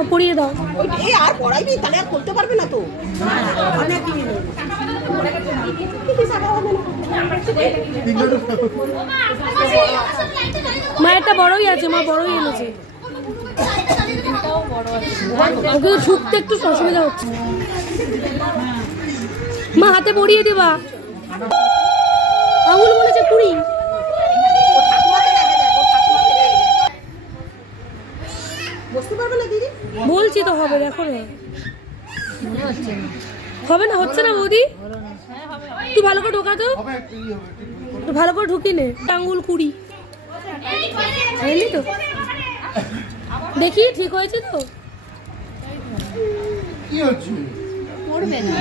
মা পড়িয়ে দাও। এই আর পড়াইবি তাহলে আর করতে পারবে না তো। মা একটা বড়ই আছে, মা বড়ই এনেছে। ওকে ঝুঁকতে একটু অসুবিধা হচ্ছে। মা হাতে পড়িয়ে দিবা। আঙুল বলেছে 20। বসতে পারবে না দিদি? বলছি তো হবে, দেখো না হবে না, হচ্ছে না বৌদি। তুই ভালো করে ঢোকা তো, একটু ভালো করে ঢুকি নে। আঙুল 20 বুঝলি তো? দেখি ঠিক হয়েছে তো? কি হচ্ছে? পড়বে না।